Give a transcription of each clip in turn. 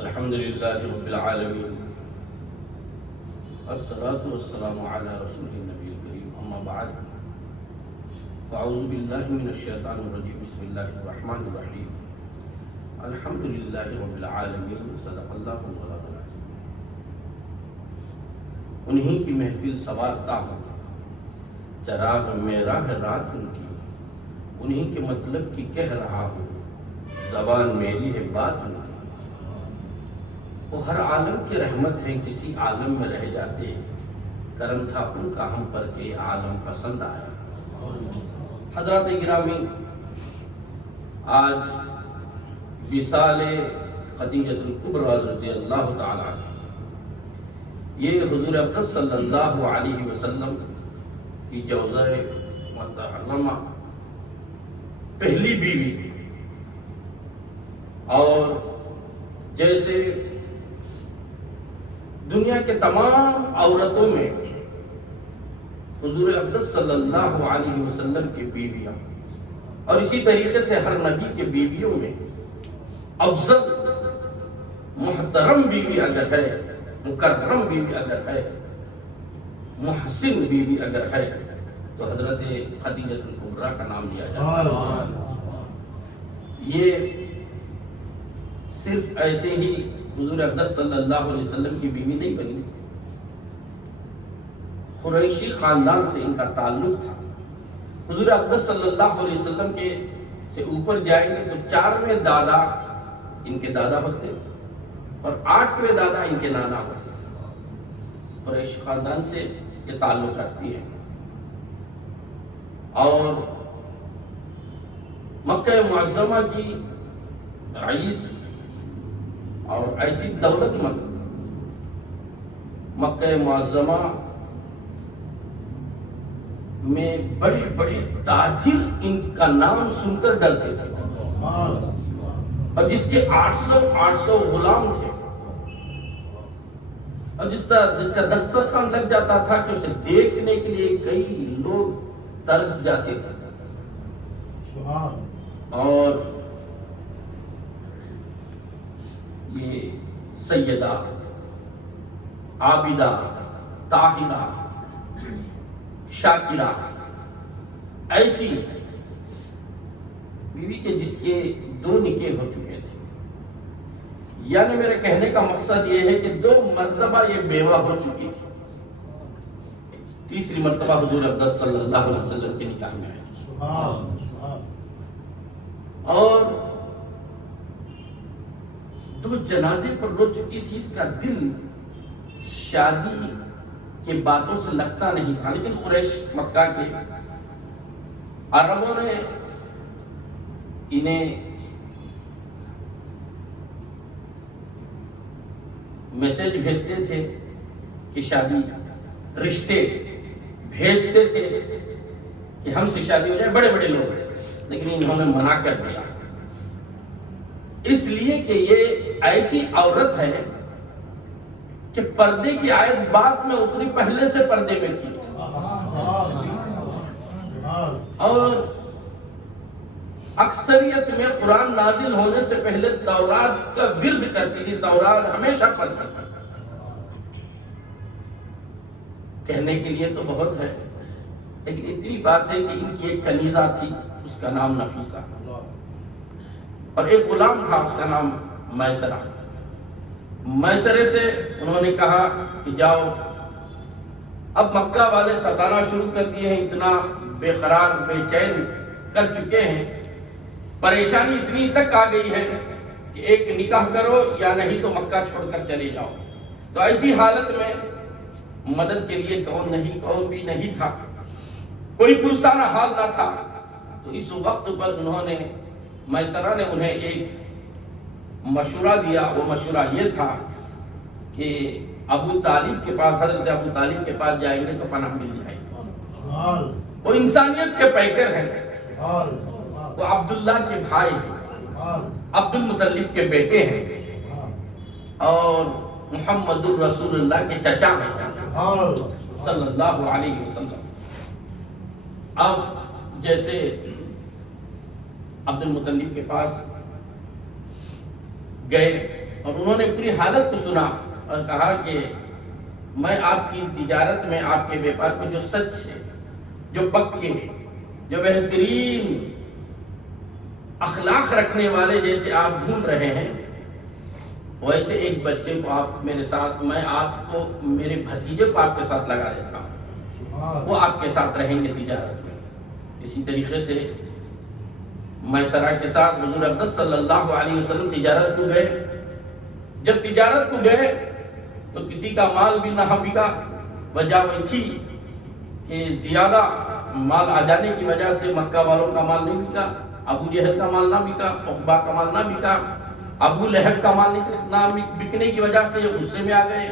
الحمد للہ رب العالمین الصلاۃ والسلام علی رسول النبی الکریم اما بعد فاعوذ باللہ من الشیطان الرجیم بسم اللہ الرحمن الرحیم الحمد للہ رب العالمین صدق اللہ مولانا العظیم۔ انہی کی محفل سوارتا ہوں، چراغ میرا ہے رات ان کی، انہی کے مطلب کی کہہ رہا ہوں، زبان میری ہے بات ان کی۔ وہ ہر عالم کی رحمت ہے، کسی عالم میں رہ جاتے، کرم تھا ان کا ہم پر کہ عالم پسند آیا۔ حضرات گرامی، آج وصال خدیجۃ الکبریٰ رضی اللہ تعالیٰ عنہ، یہ حضور اقدس صلی اللہ علیہ وسلم کی جوزہ محترمہ پہلی بیوی، اور جیسے دنیا کے تمام عورتوں میں حضور اقدس صلی اللہ علیہ وسلم کی بیویاں، اور اسی طریقے سے ہر نبی کے بیویوں میں افضل محترم بیوی اگر ہے، مکرم بیوی اگر ہے، محسن بیوی اگر ہے، تو حضرت خدیجۃ الکبریٰ کا نام لیا جاتا ہے۔ یہ صرف ایسے ہی حضور اقدس صلی اللہ علیہ وسلم کی بیوی نہیں بنی، قریشی خاندان سے ان کا تعلق تھا۔ حضور اقدس صلی اللہ علیہ وسلم کے سے اوپر جائیں گے تو 4ویں دادا ان کے دادا ہوتے اور 8ویں دادا ان کے نانا ہوتے۔ قریشی خاندان سے یہ تعلق رکھتی ہے، اور مکہ معظمہ کی رئیس اور ایسی دولت مند مکہ معظمہ میں بڑے بڑے تاجر ان کا نام سن کر ڈرتے تھے، اور جس کے 800 غلام تھے، اور جس کا دسترخوان لگ جاتا تھا کہ اسے دیکھنے کے لیے کئی لوگ ترس جاتے تھے۔ اور یہ سیدہ، عابدہ، طاہرہ، شاکرہ، ایسی بیوی کے جس کے 2 نکاح ہو چکے تھے، یعنی میرے کہنے کا مقصد یہ ہے کہ 2 مرتبہ یہ بیوہ ہو چکی تھی، تیسری مرتبہ حضور اقدس صلی اللہ علیہ وسلم کے نکاح میں آئی، اور 2 جنازے پر رو چکی تھی۔ اس کا دل شادی کے باتوں سے لگتا نہیں تھا، لیکن قریش مکہ کے عربوں نے انہیں میسج بھیجتے تھے کہ شادی، رشتے بھیجتے تھے کہ ہم سے شادی ہو جائے، بڑے بڑے لوگ، لیکن انہوں نے منع کر دیا، اس لیے کہ یہ ایسی عورت ہے کہ پردے کی آیت بعد میں اتری، پہلے سے پردے میں تھی، اور اکثریت میں قرآن نازل ہونے سے پہلے تورات کا ورد کرتی تھی، تورات ہمیشہ پڑھتی تھی۔ کہنے کے لیے تو بہت ہے، لیکن اتنی بات ہے کہ ان کی ایک کنیزہ تھی، اس کا نام نفیسہ، اور ایک غلام تھا، اس کا نام میسرہ۔ میسرے سے انہوں نے کہا کہ جاؤ، اب مکہ والے ستانا شروع کر دیے ہیں، اتنا بے قرار بے چین کر چکے ہیں، پریشانی اتنی تک آ گئی ہے کہ ایک نکاح کرو یا نہیں تو مکہ چھوڑ کر چلے جاؤ۔ تو ایسی حالت میں مدد کے لیے کون بھی نہیں تھا، کوئی پرسانہ حال نہ تھا، تو اس وقت پر میسرہ نے انہیں ایک مشورہ دیا۔ وہ مشورہ یہ تھا کہ ابو طالب کے پاس، حضرت ابو طالب کے پاس جائیں گے تو پناہ مل جائے گی، وہ انسانیت کے پیکر ہیں، وہ عبداللہ کے بھائی ہیں، عبد المطلب کے بیٹے ہیں، اور محمد الرسول اللہ کے چچا ہیں صلی اللہ علیہ وسلم۔ اب جیسے عبد المطلب کے پاس گئے اور انہوں نے پوری حالت کو سنا اور کہا کہ میں آپ کی تجارت میں، آپ کے بیپار کو جو سچ ہے، جو پکے ہیں، جو بہترین اخلاق رکھنے والے جیسے آپ ڈھونڈ رہے ہیں، ویسے ایک بچے کو آپ میرے ساتھ، میں آپ کو، میرے بھتیجے کو آپ کے ساتھ لگا دیتا ہوں، وہ آپ کے ساتھ رہیں گے تجارت میں۔ اسی طریقے سے میسرہ کے ساتھ حضور اقدس صلی اللہ علیہ وسلم تجارت کو گئے۔ جب تجارت کو گئے تو کسی کا مال بھی نہ بکا، وجہ وہ تھی کہ زیادہ مال آ جانے کی وجہ سے مکہ والوں کا مال نہیں بکا، ابو جہل کا مال نہ بکا، عقبہ کا مال نہ بکا، ابو لہب کا مال نہ بکنے کی وجہ سے یہ غصے میں آ گئے،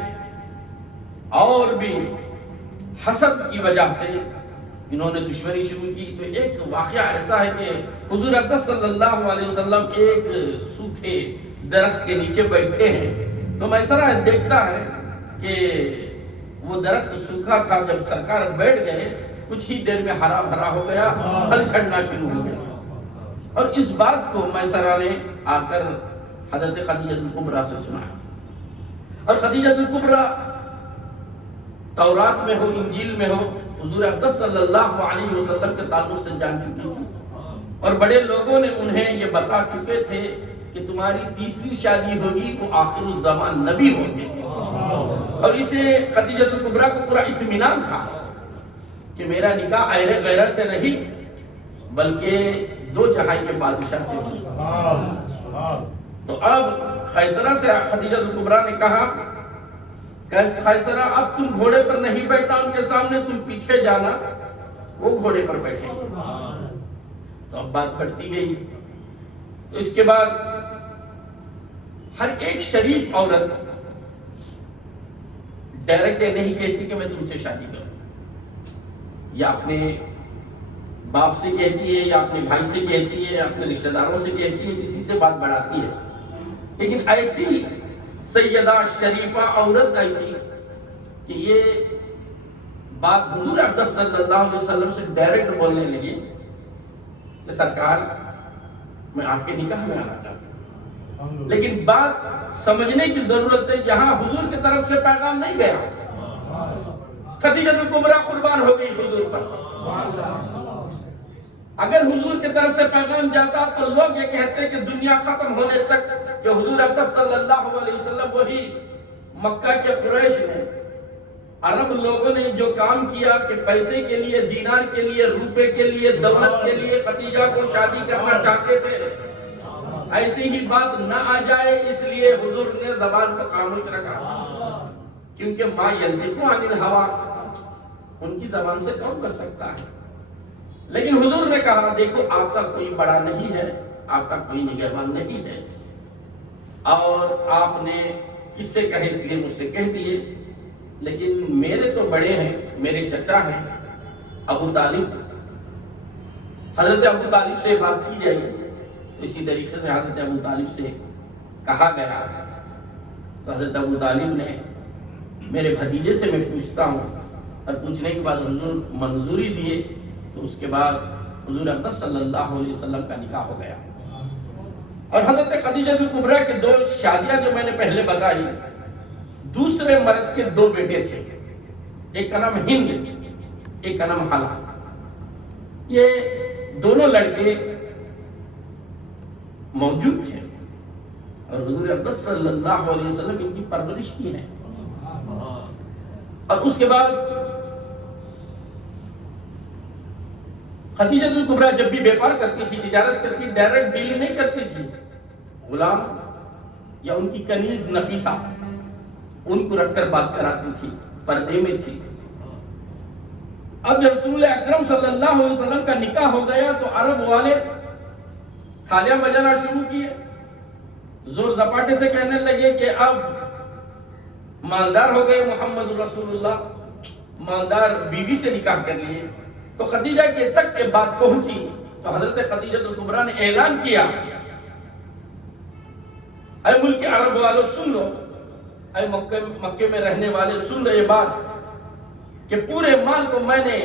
اور بھی حسد کی وجہ سے انہوں نے دشمنی شروع کی۔ تو ایک واقعہ ایسا ہے کہ حضور اقدس صلی اللہ علیہ وسلم ایک سوکھے درخت کے نیچے بیٹھے ہیں، تو میسرہ دیکھتا ہے کہ وہ درخت سوکھا تھا، جب سرکار بیٹھ گئے کچھ ہی دیر میں ہرا بھرا ہو گیا، پھل جھڑنا شروع ہو گیا۔ اور اس بات کو میسرہ نے آ کر حضرت خدیجہ الکبریٰ سے سنا، اور خدیجہ الکبریٰ تورات میں ہو، انجیل میں ہو، حضور اقدس صلی اللہ علیہ وسلم کے تعلق سے جان چکی تھی، اور بڑے لوگوں نے انہیں یہ بتا چکے تھے کہ تمہاری تیسری شادی ہوگی، وہ آخر الزمان نبی ہوں گے۔ اور اسے خدیجہ الکبریٰ کو پورا اطمینان تھا کہ میرا نکاح اہل غیرہ سے نہیں بلکہ دو جہاں کے بادشاہ سے ہوگا۔ تو اب خیسرہ سے خدیجہ الکبریٰ نے کہا کہ خیسرہ اب تم گھوڑے پر نہیں بیٹھا ان کے سامنے، تم پیچھے جانا، وہ گھوڑے پر بیٹھے۔ تو اب بات بڑھتی گئی۔ تو اس کے بعد ہر ایک شریف عورت ڈائریکٹ نہیں کہتی کہ میں تم سے شادی کروں، یا اپنے باپ سے کہتی ہے، یا اپنے بھائی سے کہتی ہے، اپنے رشتہ داروں سے کہتی ہے، کسی سے بات بڑھاتی ہے۔ لیکن ایسی سیدہ شریفہ عورت ایسی کہ یہ بات حضور اقدس صلی اللہ علیہ وسلم سے ڈائریکٹ بولنے لگی کہ سرکار میں آپ کے نکاح میں آنا چاہتا ہوں، لیکن بات سمجھنے کی ضرورت ہے، جہاں حضور کی طرف سے پیغام نہیں گیا۔ خدیجہ الکبریٰ قربان ہو گئی حضور پر۔ اگر حضور کی طرف سے پیغام جاتا تو لوگ یہ کہتے کہ دنیا ختم ہونے تک کہ حضور اقدس صلی اللہ علیہ وسلم وہی مکہ کے قریش نے، عرب لوگوں نے جو کام کیا کہ پیسے کے لیے، دینار کے لیے، روپے کے لیے، دولت کے لیے خدیجہ کو شادی کرنا چاہتے تھے، ایسی ہی بات نہ آ جائے اس لیے حضور نے زبان کو خاموش رکھا، کیونکہ ما ینطق عن الہویٰ، ان کی زبان سے کون بچ سکتا ہے۔ لیکن حضور نے کہا دیکھو آپ کا کوئی بڑا نہیں ہے، آپ کا کوئی نگہبان نہیں ہے، اور آپ نے کس سے کہے اس لیے مجھ سے کہہ دیے، لیکن میرے تو بڑے ہیں، میرے چچا ہیں ابو طالب، حضرت ابو طالب سے بات کی جائے۔ تو اسی طریقے سے حضرت ابو طالب سے کہا گیا، تو حضرت ابو طالب نے میرے بھتیجے سے میں پوچھتا ہوں، اور پوچھنے کے بعد حضور منظوری دیے، تو اس کے بعد حضور اقدس صلی اللہ علیہ وسلم کا نکاح ہو گیا۔ اور حضرت خدیجہ الکبریٰ کے دو شادیاں جو میں نے پہلے بتائی، دوسرے مرد کے دو بیٹے تھے، ایک کا نام ہند، ایک کا نام حلا۔ یہ دونوں لڑکے موجود تھے، اور حضور اقدس صلی اللہ علیہ وسلم ان کی پرورش کی ہے۔ اور اس کے بعد خدیجہ الکبریٰ جب بھی بیپار کرتی تھی، تجارت کرتی، ڈائریکٹ ڈیل نہیں کرتی تھی، غلام یا ان کی کنیز نفیسہ ان کو رکھ کر بات کراتی تھی، پردے میں تھی۔ اب جب رسول اکرم صلی اللہ علیہ وسلم کا نکاح ہو گیا تو عرب والے تھالیاں بجانا شروع کیے، زور زپاٹے سے کہنے لگے کہ اب مالدار ہو گئے محمد رسول اللہ، مالدار بیوی سے نکاح کر لیے۔ تو خدیجہ کے تک کے بات پہنچی تو حضرت خدیجہ الکبریٰ نے اعلان کیا، اے ملک عرب والوں سن لو، اے مکے میں رہنے والے سن لو یہ بات کہ پورے مال کو میں نے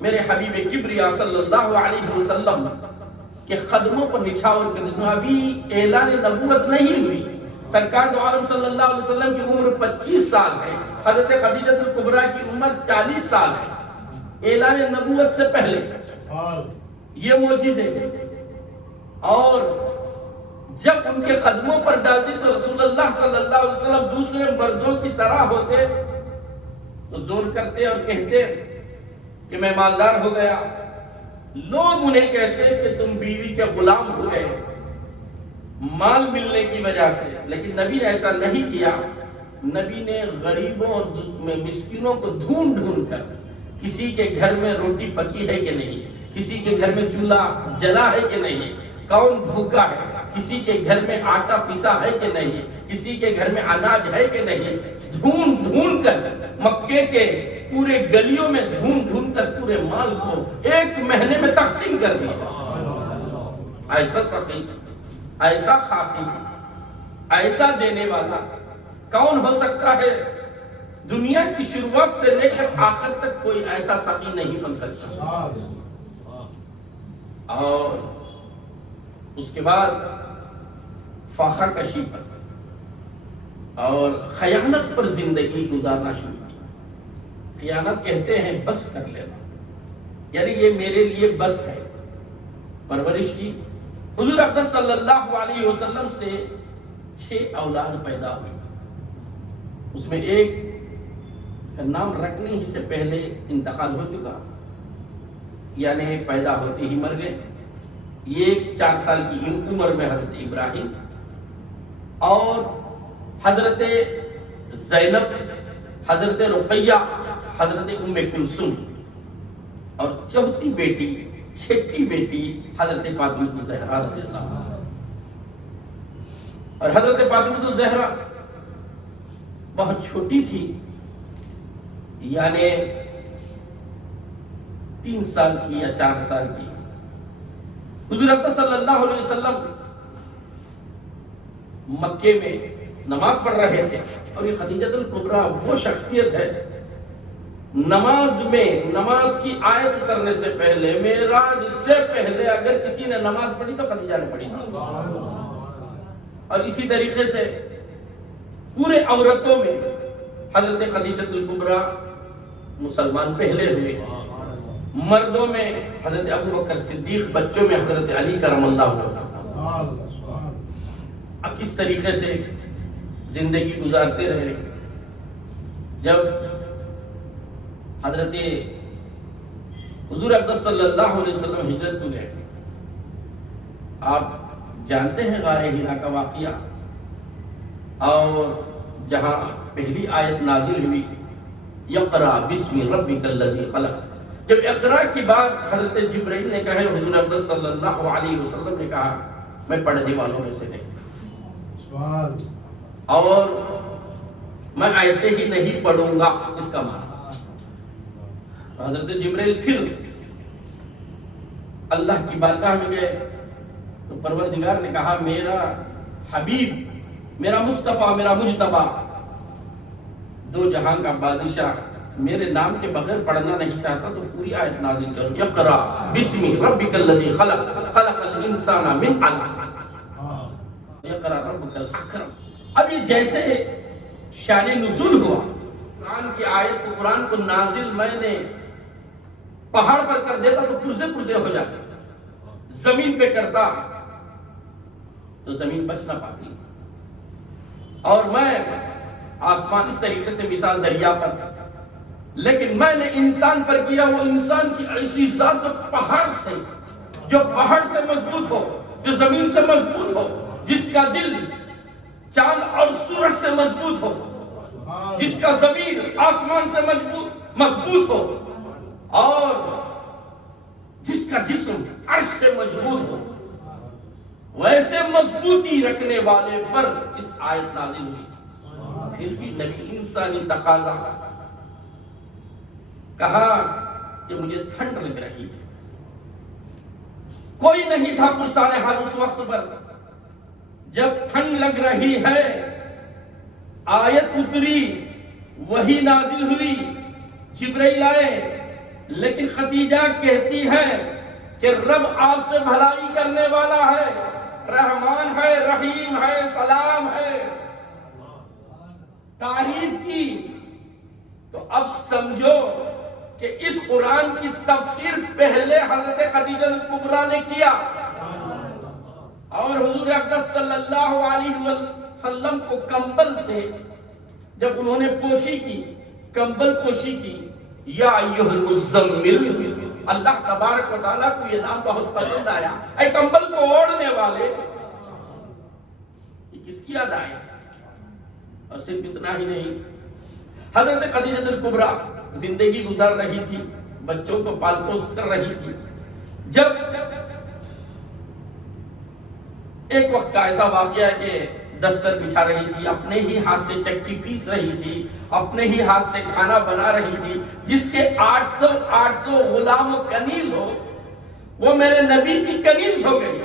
میرے حبیب کبریا صلی اللہ علیہ وسلم کے قدموں پر نچھاور کر دیا۔ ابھی اعلان نبوت نہیں ہوئی، سرکار دو عالم صلی اللہ علیہ وسلم کی عمر 25 سال ہے، حضرت خدیجہ الکبریٰ کی عمر 40 سال ہے، اعلان نبوت سے پہلے یہ معجزے ہیں۔ اور جب ان کے قدموں پر ڈالتی تو رسول اللہ صلی اللہ علیہ وسلم دوسرے مردوں کی طرح ہوتے تو زور کرتے اور کہتے کہ میں مالدار ہو گیا، لوگ انہیں کہتے کہ تم بیوی کے غلام ہو گئے مال ملنے کی وجہ سے، لیکن نبی نے ایسا نہیں کیا۔ نبی نے غریبوں اور مسکینوں کو ڈھونڈ ڈھونڈ کر، کسی کے گھر میں روٹی پکی ہے کہ نہیں، کسی کے گھر میں چولہا جلا ہے کہ نہیں، کون بھوکا ہے، کسی کے گھر میں آٹا پیسا ہے کہ نہیں، کسی کے گھر میں اناج ہے کہ نہیں، ڈھونڈ ڈھونڈ کر مکے کے پورے گلیوں میں ڈھونڈ ڈھونڈ کر پورے مال کو ایک مہینے میں تقسیم کر دیا۔ ایسا سخی، ایسا خاصی، ایسا دینے والا کون ہو سکتا ہے؟ دنیا کی شروعات سے لے کر آخر تک کوئی ایسا سخی نہیں بن سکتا۔ اور اس کے بعد فاخر کشی پر اور خیانت پر زندگی گزارنا شروع کی۔ خیانت کہتے ہیں بس کر لینا، یعنی یہ میرے لیے بس ہے۔ پرورش کی حضور اقدس صلی اللہ علیہ وسلم سے 6 اولاد پیدا ہوئی، اس میں ایک کا نام رکھنے ہی سے پہلے انتقال ہو چکا، یعنی پیدا ہوتے ہی مر گئے۔ یہ 4 سال کی عمر میں حضرت ابراہیم اور حضرت زینب، حضرت رقیہ، حضرت ام کلثوم، اور چوتھی بیٹی، چھٹی بیٹی حضرت فاطمہ الزہرا رضی اللہ عنہا۔ اور حضرت فاطمہ الزہرا بہت چھوٹی تھی، یعنی 3 سال کی یا 4 سال کی۔ حضور اکرم صلی اللہ علیہ وسلم مکے میں نماز پڑھ رہے تھے، اور یہ خدیجہ الکبریٰ وہ شخصیت ہے، نماز میں، نماز کی آیت اترنے سے پہلے، معراج سے پہلے اگر کسی نے نماز پڑھی تو خدیجہ نے پڑھی۔ اور اسی طریقے سے پورے عورتوں میں حضرت خدیجہ الکبریٰ مسلمان پہلے ہوئے، مردوں میں حضرت ابوبکر صدیق، بچوں میں حضرت علی کرم اللہ وجہہ۔ اب اس طریقے سے زندگی گزارتے رہے۔ جب حضرت حضور اقدس صلی اللہ علیہ وسلم ہجرت کو گئے، آپ جانتے ہیں غار ہرا کا واقعہ، اور جہاں پہلی آیت نازل ہوئی یقرأ بسم ربک الذی خلق، جب اقرا کی بات حضرت جبرائیل نے کہا، حضور اقدس صلی اللہ علیہ وسلم نے کہا میں پڑھنے والوں میں سے نہیں، اور میں ایسے ہی نہیں پڑھوں گا، اس کا معنی حضرت جبرائیل پھر اللہ کی بارگاہ میں گئے تو پروردگار نے کہا میرا حبیب، میرا مصطفیٰ، میرا مجتبیٰ، 2 جہاں کا بادشاہ میرے نام کے بغیر پڑھنا نہیں چاہتا تو پوری آیت نازل کرو، یقرأ بسم ربک الذی خلق، خلق الانسان من علق، یقرأ ربک الاکرم۔ اب یہ جیسے شان نزول ہوا، قرآن کی آیت کو، قرآن کو نازل میں نے پہاڑ پر کر دیتا تو پرزے پرزے ہو جاتے، زمین پہ کرتا تو زمین بچ نہ پاتی، اور میں آسمان اس طریقے سے مثال دریا پر، لیکن میں نے انسان پر کیا، وہ انسان کی ایسی ذات پہاڑ سے، جو پہاڑ سے مضبوط ہو، جو زمین سے مضبوط ہو، جس کا دل چاند اور سورج سے مضبوط ہو، جس کا ضمیر آسمان سے مضبوط ہو، اور جس کا جسم عرش سے مضبوط ہو، ویسے مضبوطی رکھنے والے پر اس آیت نازل ہوئی۔ پھر بھی نبی انسانی تقاضا، کہا کہ مجھے ٹھنڈ لگ رہی ہے، کوئی نہیں تھا پرسان حال اس وقت پر، جب ٹھنڈ لگ رہی ہے آیت اتری، وہی نازل ہوئی، جبرائیل آئے، لیکن خدیجہ کہتی ہے کہ رب آپ سے بھلائی کرنے والا ہے، رحمان ہے، رحیم ہے، سلام ہے، اب سمجھو کہ اس قرآن کی تفسیر پہلے حضرت خدیجہ کبریٰ نے کیا، اور حضور اقدس صلی اللہ علیہ وسلم کو کمبل سے جب انہوں نے پوشی کی، کمبل پوشی کی، یا ایھا المزمل، اللہ تبارک و تعالیٰ کو یہ نام بہت پسند آیا، اے کمبل کو اوڑھنے والے، یہ کس کی یاد آئی؟ اور صرف اتنا ہی نہیں، حضرت خدیجہ الکبریٰ زندگی گزار رہی تھی، بچوں کو پال پوس کر رہی تھی، جب ایک وقت کا ایسا واقعہ ہے کہ دستر بچھا رہی تھی، اپنے ہی ہاتھ سے چکی پیس رہی تھی، اپنے ہی ہاتھ سے کھانا بنا رہی تھی، جس کے 800 غلام و کنیز ہو، وہ میرے نبی کی کنیز ہو گئی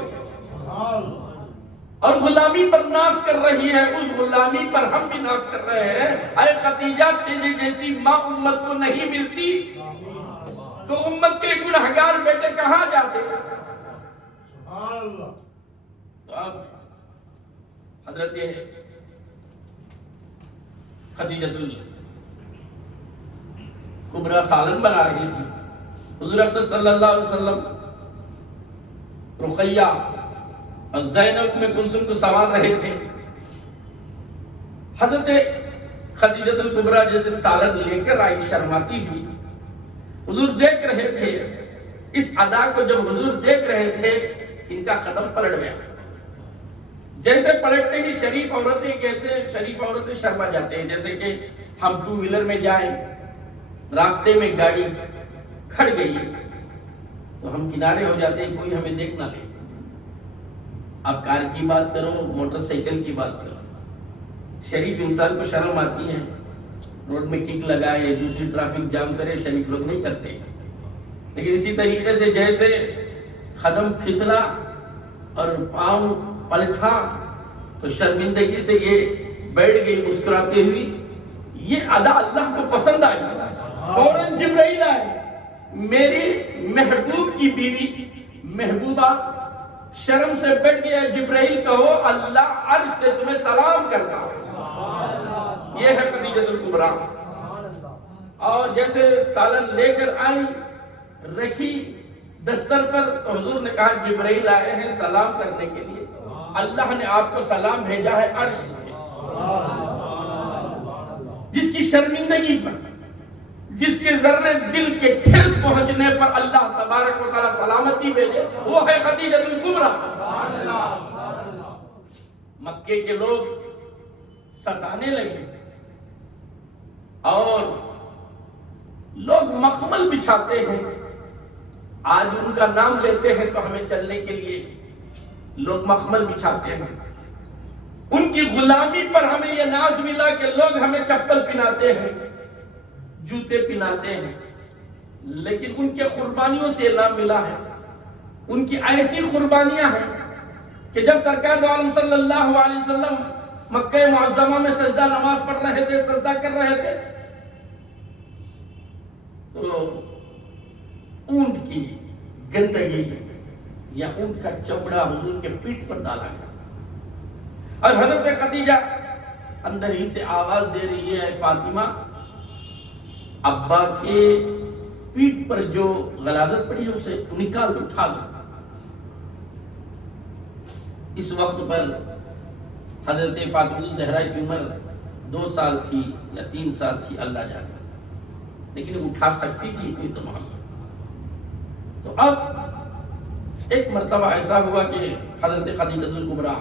اور غلامی پر ناز کر رہی ہے، اس غلامی پر ہم بھی ناز کر رہے ہیں۔ اے خدیجہ، تیرے جیسی ماں امت کو نہیں ملتی تو امت کے گنہگار بیٹے کہاں جاتے؟ تو اب حضرت خدیجہ کبریٰ سالن بنا رہی تھی، حضور اقدس صلی اللہ علیہ وسلم رقیہ اور زینب میں کلثوم کو سنوار رہے تھے۔ حضرت خدیجہ الکبریٰ جیسے سالن لے کر آئی شرماتی ہوئی، حضور دیکھ رہے تھے، اس ادا کو جب حضور دیکھ رہے تھے ان کا قدم پلٹ گیا، جیسے پلٹتے ہی شریف عورتیں کہتے ہیں، شریف عورتیں شرما جاتے ہیں، جیسے کہ ہم ٹو ویلر میں جائیں، راستے میں گاڑی کھڑ گئی ہے تو ہم کنارے ہو جاتے ہیں، کوئی ہمیں دیکھ نہ لے۔ اب کار کی بات کرو، موٹر سائیکل کی بات کرو، شریف انسان کو شرم آتی ہے، روڈ میں کک لگائے، دوسری ٹریفک جام کرے، شریف لوگ نہیں کرتے۔ لیکن اسی طریقے سے جیسے قدم پھسلا اور پاؤں پلٹا تو شرمندگی سے یہ بیٹھ گئی مسکراتے ہوئی، یہ ادا اللہ کو پسند آئی۔ فوراً جبرائیل آئے، میری محبوب کی بیوی محبوبہ شرم سے بیٹھ گیا، جبرائیل کہو اللہ عرش سے تمہیں سلام کرتا ہے۔ یہ ہے خدیجہ الکبریٰ۔ اور جیسے سالن لے کر آئی، رکھی دستر پر، تو حضور نے کہا جبرائیل آئے ہیں سلام کرنے کے لیے، اللہ نے آپ کو سلام بھیجا ہے عرش سے۔ جس کی شرمندگی پر، جس کے ذرے دل کے ٹھرس پہنچنے پر اللہ تبارک و تعالیٰ سلامتی بھیجے، وہ ہے خدیجہ الکبریٰ۔ مکے کے لوگ ستانے لگے اور لوگ مخمل بچھاتے ہیں، آج ان کا نام لیتے ہیں تو ہمیں چلنے کے لیے لوگ مخمل بچھاتے ہیں۔ ان کی غلامی پر ہمیں یہ ناز ملا کہ لوگ ہمیں چپل پہناتے ہیں، جوتے پہناتے ہیں، لیکن ان کے قربانیوں سے نام ملا ہے۔ ان کی ایسی قربانیاں ہیں کہ جب سرکار دو عالم صلی اللہ علیہ وسلم مکہ معظمہ میں سجدہ نماز پڑھ رہے تھے، سجدہ کر رہے تھے، تو اونٹ کی گندگی یا اونٹ کا چمڑا حضور کے پیٹھ پر ڈالا گیا، اور حضرت خدیجہ اندر ہی سے آواز دے رہی ہے، فاطمہ ابا کے پیٹھ پر جو غلاظت پڑی ہے اسے نکال دو، اٹھا دو۔ اس وقت پر حضرت فاطمہ الزہرا کی عمر 2 سال تھی یا 3 سال تھی، اللہ جانے، لیکن اٹھا سکتی تھی، اتنی تو محبت۔ تو اب ایک مرتبہ ایسا ہوا کہ حضرت خدیجہ الکبریٰ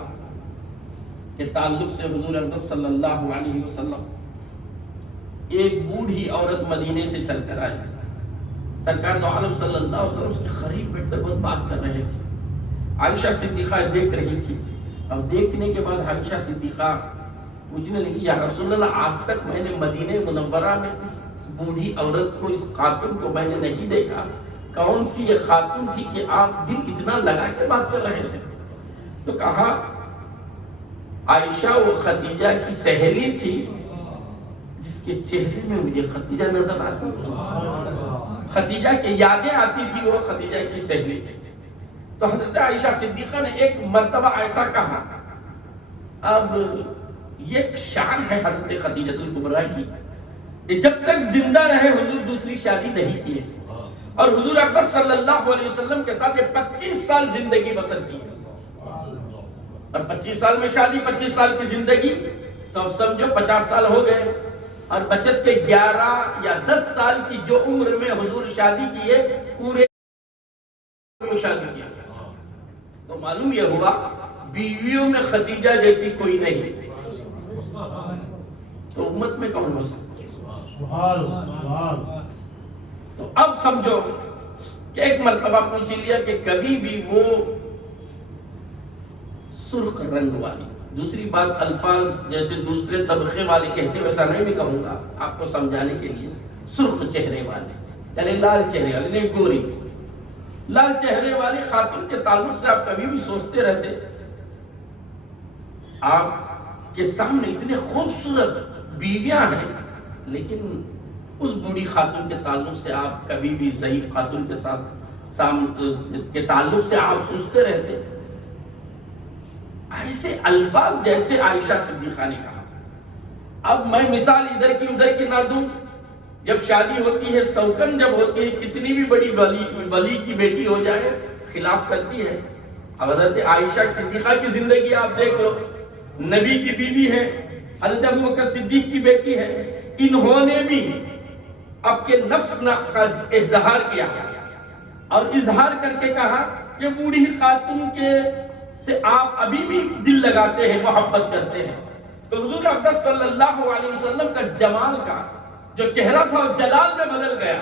کے تعلق سے حضور اقدس صلی اللہ علیہ وسلم ایک بوڑھی عورت مدینے سے چل کر آئی، سرکار دو عالم صلی اللہ علیہ وسلم اس کے قریب بیٹھ کر بہت بات کر رہے تھے۔ عائشہ صدیقہ دیکھ رہی تھی، اب دیکھنے کے بعد عائشہ صدیقہ پوچھنے لگی، یا رسول اللہ، آج تک میں نے مدینہ منورہ میں اس بوڑھی عورت کو، اس خاتون کو میں نے نہیں دیکھا، کون سی یہ خاتون تھی کہ آپ دل اتنا لگا کے بات کر رہے تھے؟ تو کہا عائشہ وہ خدیجہ کی سہیلی تھی جس کے چہرے میں مجھے خدیجہ نظر آتی تھی، خدیجہ کی یادیں آتی تھی، وہ خدیجہ کی سہیلی تھی۔ تو حضرت عائشہ صدیقہ نے ایک مرتبہ ایسا کہا۔ اب یہ شان ہے حضرت خدیجہ الکبریٰ کی کہ جب تک زندہ رہے حضور دوسری شادی نہیں کیے، اور حضور اکبر صلی اللہ علیہ وسلم کے ساتھ یہ 25 سال زندگی بسر کی ہے، اور 25 سال میں شادی، 25 سال کی زندگی، تو اب سمجھو 50 سال ہو گئے، اور بچت کے 11 یا 10 سال کی جو عمر میں حضور شادی کیے، پورے شادی کیا، تو معلوم یہ ہوا بیویوں میں خدیجہ جیسی کوئی نہیں، تو امت میں کون ہو سکتا؟ تو اب سمجھو کہ ایک مرتبہ پوچھ لیا کہ کبھی بھی وہ سرخ رنگ والی، دوسری بات الفاظ جیسے دوسرے طبقے والے کہتے ویسا نہیں بھی کہوں گا آپ کو سمجھانے کے لیے، سرخ چہرے والے یعنی لال چہرے والے، نہیں گوری، لال چہرے والی خاتون کے تعلق سے آپ کبھی بھی سوچتے رہتے، آپ کے سامنے اتنے خوبصورت بیویاں ہیں، لیکن اس بوڑھی خاتون کے تعلق سے آپ کبھی بھی ضعیف خاتون کے کے تعلق سے آپ سوچتے رہتے، ایسے الفاظ جیسے عائشہ صدیقہ نے کہا۔ اب میں مثال ادھر کی ادھر کی نہ دوں، جب شادی ہوتی ہے، سوکن جب ہوتی ہے، کتنی بھی بڑی ولی کی بیٹی ہو جائے خلاف کرتی ہے۔ اب حضرت عائشہ صدیقہ کی زندگی آپ دیکھ لو، نبی کی بیوی ہے، حضرت ابوبکر صدیق کی بیٹی ہے، انہوں نے بھی اب کے نفس کا اظہار کیا اور اظہار کر کے کہا کہ بوڑھی خاتون کے سے آپ ابھی بھی دل لگاتے ہیں، محبت کرتے ہیں۔ تو حضور اقدس صلی اللہ علیہ وسلم کا جمال کا جو چہرہ تھا وہ جلال میں بدل گیا،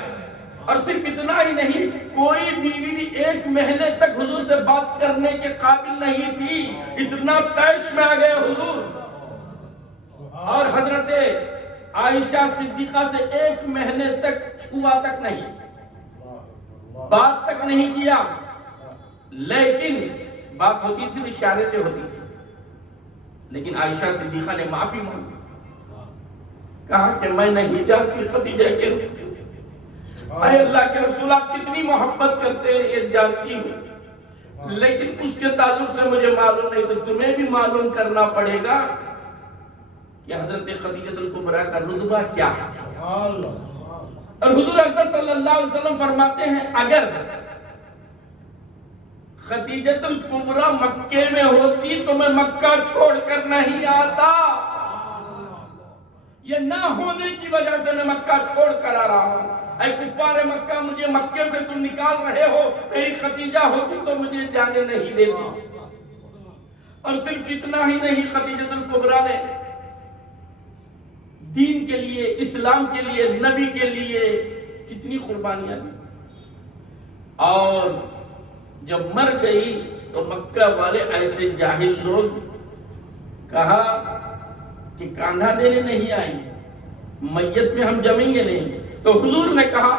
اور صرف اتنا ہی نہیں، کوئی بیوی بھی 1 مہینے تک حضور سے بات کرنے کے قابل نہیں تھی، اتنا طیش میں آ گئے حضور۔ اور حضرت عائشہ صدیقہ سے 1 مہینے تک چھوا تک نہیں، بات تک نہیں کیا، لیکن بات ہوتی تھی اشارے سے ہوتی تھی، لیکن عائشہ صدیقہ نے معافی مانگی، کہا کہ میں نہیں جانتی خدیجہ کے اے اللہ کے رسول آپ کتنی محبت کرتے ہیں یہ جانتی ہوں، لیکن اس کے تعلق سے مجھے معلوم نہیں، تو تمہیں بھی معلوم کرنا پڑے گا کہ حضرت خدیجہ الکبریٰ کا رتبہ کیا ہے۔ اور حضور اقدس صلی اللہ علیہ وسلم فرماتے ہیں اگر خدیجہ الکبریٰ مکے میں ہوتی تو میں مکہ چھوڑ کر نہیں آتا، یہ نہ ہونے کی وجہ سے میں مکہ چھوڑ کر آ رہا ہوں۔ اے کفار مکہ، مجھے مکے سے تم نکال رہے ہو، میری خدیجہ ہوتی تو مجھے جانے نہیں دیتی۔ اور صرف اتنا ہی نہیں، خدیجہ الکبریٰ نے دین کے لیے، اسلام کے لیے، نبی کے لیے کتنی قربانیاں دی، اور جب مر گئی تو مکہ والے ایسے جاہل لوگ کہا کہ کاندھا دینے نہیں آئیں گے، میت میں ہم جمیں گے نہیں۔ تو حضور نے کہا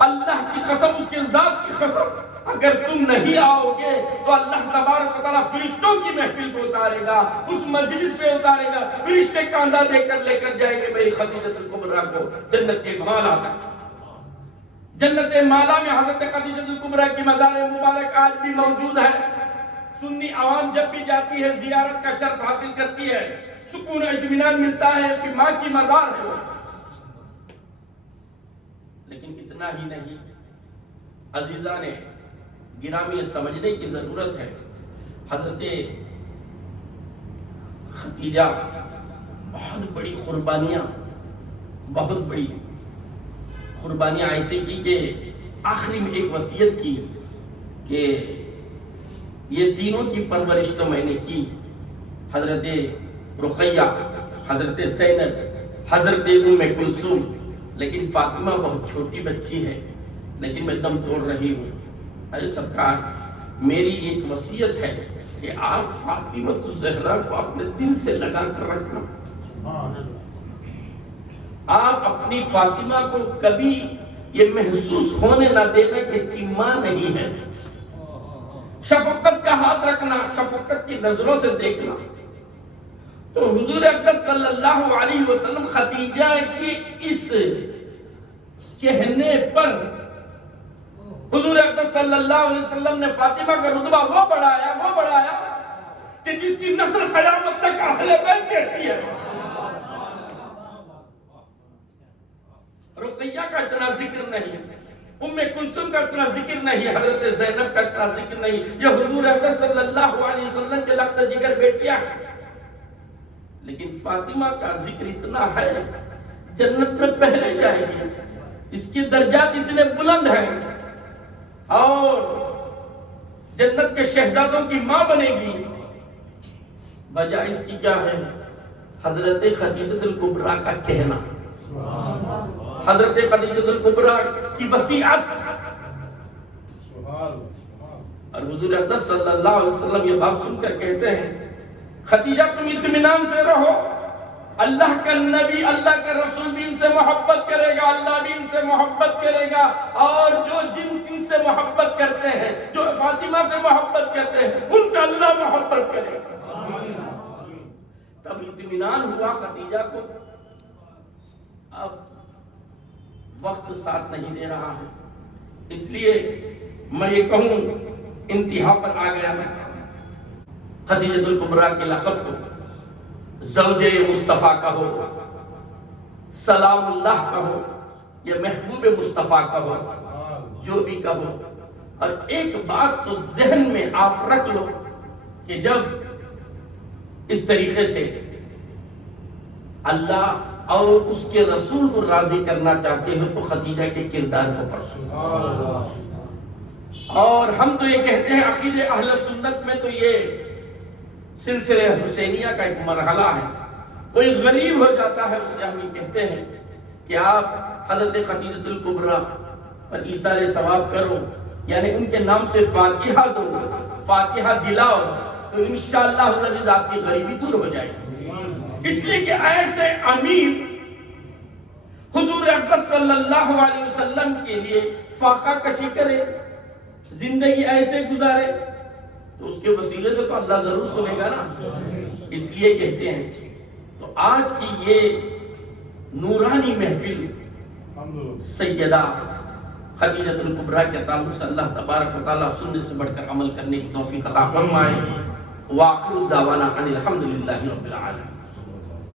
اللہ کی قسم، اس کے ذات کی قسم، اگر تم نہیں آؤ گے تو اللہ تبارک و تعالیٰ فرشتوں کی محفل کو اتارے گا، اس مجلس پہ اتارے گا، فرشتے کاندھا دے کر لے کر جائیں گے میری خدیجہ الکبریٰ کو جنت کے مالا تک۔ جنت مالا میں حضرت خدیجہ الکبریٰ کی مزار مبارک آج بھی موجود ہے، سنی عوام جب بھی جاتی ہے زیارت کا شرف حاصل کرتی ہے، سکون و اطمینان ملتا ہے کہ ماں کی مزار ہے۔ لیکن اتنا ہی نہیں عزیزان گرامی، سمجھنے کی ضرورت ہے، حضرت خدیجہ بہت بڑی قربانیاں، بہت بڑی قربانیاں ایسے کی کہ آخری میں ایک وصیت کی کہ یہ تینوں کی پرورش تو میں نے کی، حضرت رقیہ، حضرت زینب، حضرت ام کلثوم، لیکن فاطمہ بہت چھوٹی بچی ہے، لیکن میں دم توڑ رہی ہوں۔ اے سرکار، میری ایک وصیت ہے کہ آپ فاطمہ الزہرا کو اپنے دل سے لگا کر رکھنا، آپ اپنی فاطمہ کو کبھی یہ محسوس ہونے نہ دینا کہ اس کی ماں نہیں ہے، شفقت کا ہاتھ رکھنا، شفقت کی نظروں سے دیکھنا۔ تو حضور اقدس صلی اللہ علیہ وسلم خدیجہ کی اس کہنے پر حضور اقدس صلی اللہ علیہ وسلم نے فاطمہ کا رتبہ وہ بڑھایا کہ جس کی نسل قیامت تک اہل بیت کہتی ہے۔ اتنا ذکر نہیں، حضرت زینب کا اتنا ذکر نہیں، یہ حضور اکرم صلی اللہ علیہ وسلم کے لخت جگر بیٹیاں ہیں، لیکن فاطمہ کا ذکر اتنا ہے جنت میں پہلے جائے گی، اس کی درجات اتنے بلند ہیں، اور جنت کے شہزادوں کی ماں بنے گی۔ وجہ اس کی کیا ہے؟ حضرت خدیجہ الکبریٰ کا کہنا، حضرت خدیجہ الکبریٰ کی وصیت، اور حضور اقدس صلی اللہ علیہ وسلم یہ بات سن کر کہتے ہیں خدیجہ تم اطمینان سے رہو، اللہ کا نبی اللہ کا رسول بھی ان سے محبت کرے گا، اللہ بھی ان سے محبت کرے گا، اور جو جن ان سے محبت کرتے ہیں، جو فاطمہ سے محبت کرتے ہیں، ان سے اللہ محبت کرے گا۔ تب اطمینان ہوا خدیجہ کو۔ اب وقت ساتھ نہیں دے رہا ہے، اس لیے میں یہ کہوں انتہا پر آ گیا ہے۔ خدیجہ الکبریٰ کے لقب کو زوجہ مصطفیٰ کہو، سلام اللہ کہو، یا محبوب مصطفیٰ کہو، جو بھی کہو، اور ایک بات تو ذہن میں آپ رکھ لو کہ جب اس طریقے سے اللہ اور اس کے رسول کو راضی کرنا چاہتے ہو تو خدیجہ کے کردار کو پڑھو۔ اور ہم تو یہ کہتے ہیں عقیدہ اہل سنت میں تو یہ سلسلہ حسینیہ کا ایک مرحلہ ہے، کوئی غریب ہو جاتا ہے اس سے ہم یہ کہتے ہیں کہ آپ حضرت خدیجہ الکبریٰ پر ایصال ثواب کرو، یعنی ان کے نام سے فاتحہ دو، فاتحہ دلاؤ، تو انشاءاللہ العزیز آپ کی غریبی دور ہو جائے گی۔ اس لیے کہ ایسے امیر حضور اکرم صلی اللہ علیہ وسلم کے لیے فاقہ کشی کرے، زندگی ایسے گزارے، تو اس کے وسیلے سے تو اللہ ضرور سنے گا نا۔ اس لیے کہتے ہیں تو آج کی یہ نورانی محفل سیدہ خدیجہ الکبریٰ کے تعلق سے اللہ تبارک و تعالیٰ سننے سے بڑھ کر عمل کرنے کی توفیق عطا فرمائے۔ وآخر دعوانا ان الحمدللہ رب العالمین۔